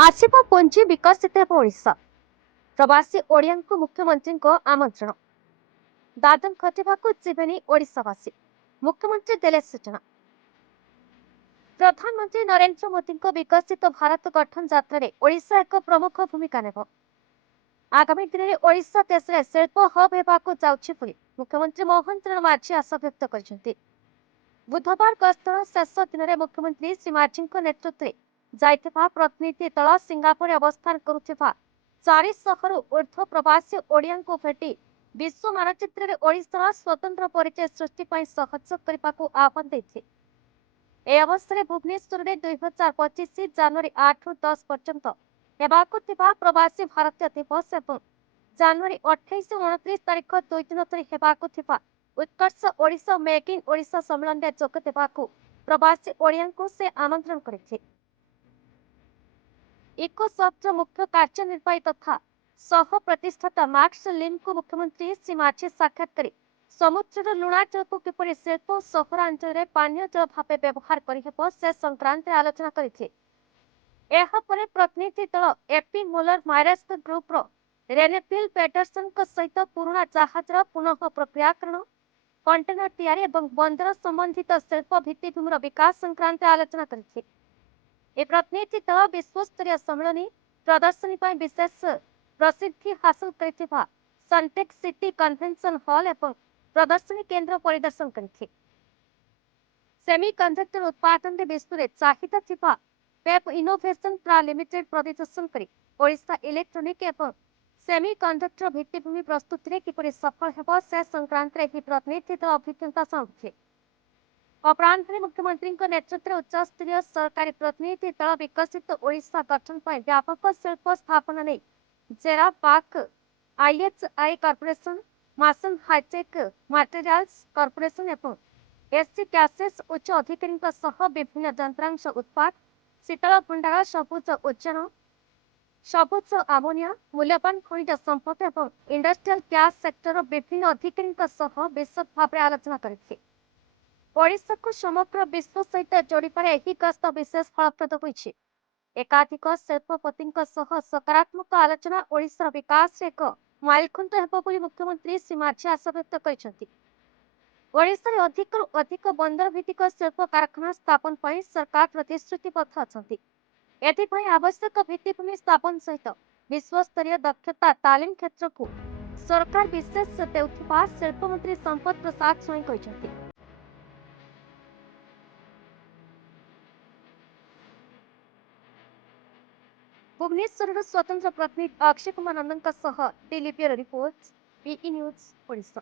आसिफ पुंजी विकसित ओडिशा प्रवासी ओडिया मुख्यमंत्री आमंत्रण दादन खटिबाकू जीवेनी ओडिशावासी मुख्यमंत्री देले सूचना। प्रधानमंत्री नरेंद्र मोदी विकसित भारत गठन यात्रा ओडिशा एक प्रमुख भूमिका नेब। आगामी दिन में ओडिशा देश में शिल्प हब होगाकू जाउछि बोली मुख्यमंत्री मोहन चरण माझी आशा व्यक्त कर। बुधवार गस्तर शेष दिन में मुख्यमंत्री श्री माझी नेतृत्व में जाइथिबा प्रतिनिधि दल सिंगापुर अवस्थान करुथिबा 400 ऊर्ध्व प्रवासी ओडिया भेटी विश्व मानचित्र में ओडिशार स्वतंत्र परिचय सृष्टि सहयोग करने को आह्वान देते। यह अवसर में भुवनेश्वर में 2025 जनवरी 8 रु 10 पर्यंत होगा प्रवासी भारतीय दिवस और जनवरी 28 और 29 तारीख 2 दिन धरी होगा उत्कर्ष ओडिशा मेक इन ओडिशा सम्मेलन में जोग देवाक प्रवासी ओडिया से आमंत्रण करते। इकोसॉफ्ट मुख्य कार्यनिर्वाही तथा सह प्रतिष्ठाता मार्क्स लिम को मुख्यमंत्री श्री माझी साक्षात कर समुद्र लुणा जल को किपरि शिल्प और सहरांचल में पानीय जल भाव व्यवहार करहेब से संक्रांत आलोचना करते। प्रतिनिधि दल AP molar Myra's group रेनेफिल Peterson सहित पुराणा जहाज पुनः प्रक्रियाकरण कंटेनर तैयारी और बंदर संबंधित शिल्प भित्तिभूमि विकास संक्रांत आलोचना करते। ए प्रतिनिधि दल विश्वस्तरीय सम्मेलन प्रदर्शनी विशेष प्रसिद्धि हासिल कर सनटेक सिटी कन्वेंशन हॉल और प्रदर्शनी केन्द्र परिदर्शन करते। सेमीकंडक्टर उत्पादन में विश्व में चाहिदा थिबा पेप इनोवेशन प्रा लिमिटेड परिदर्शन कर ओडिशा इलेक्ट्रोनिक और सेमीकंडक्टर भित्तिभूमि प्रस्तुति में किपरि सफल हेब से संक्रांत प्रतिनिधि दल अभिज्ञता सामुखे। अपराह्न मुख्यमंत्री नेतृत्व उच्च स्तरीय सरकारी प्रतिनिधि दल विकसित ओडिशा गठन पर व्यापक शिल्प स्थापना नहीं जेरा पाक आईएचआई कॉर्पोरेशन मासन हाईटेक मटेरियल्स कॉर्पोरेशन और एससी गैसेस उच्च अधिकारी विभिन्न यंत्रांश उत्पाद शीतल भंडार सबुज उज्जैन सबुज आमोनिया मूल्यवान खनिज संपद और इंडस्ट्रियल गैस सेक्टर विभिन्न अधिकारी विशद भाव आलोचना करते। ओडिशा को समग्र विश्व सहित जोड़े गस्त विशेष फलप्रद होइछि। एकाधिक शिल्पपति सकारात्मक आलोचना ओडिशार विकास एक माइलखुंट हेब बोली मुख्यमंत्री श्री माझी आशा व्यक्त करछन्ति। ओडिशार अधिकरू अधिक बंदर भित्तिक शिल्प कारखाना स्थापन पर सरकार प्रतिश्रुतिबद्ध अछन्ति। एथिपाई आवश्यक भित्तिभूमि स्थापन सहित विश्वस्तरीय दक्षता तालीम क्षेत्र को सरकार विशेष देउथिबा शिल्पमंत्री संपद प्रसाद स्वाई कहछन्ति। भुवनेश्वर स्वतंत्र प्रतिनिधि अक्षय कुमार नंदन दिलीप रिपोर्ट बीई न्यूज ओडिशा।